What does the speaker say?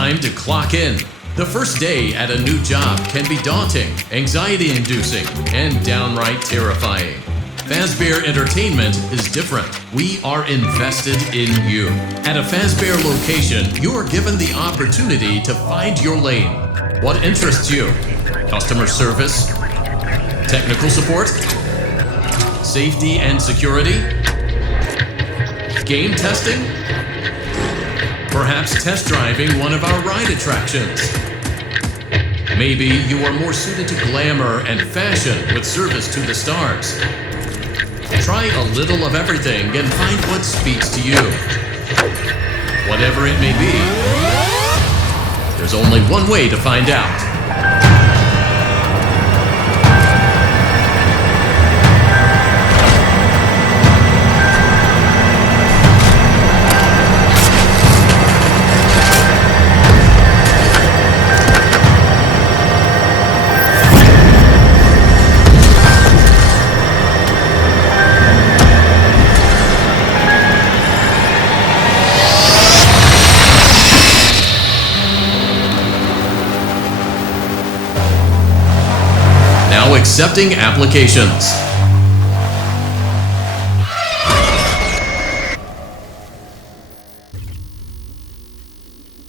Time to clock in. The first day at a new job can be daunting, anxiety-inducing, and downright terrifying. Fazbear Entertainment is different. We are invested in you. At a Fazbear location, you are given the opportunity to find your lane. What interests you? Customer service? Technical support? Safety and security? Game testing? Perhaps test driving one of our ride attractions. Maybe you are more suited to glamour and fashion with service to the stars. Try a little of everything and find what speaks to you. Whatever it may be, there's only one way to find out. Now accepting applications.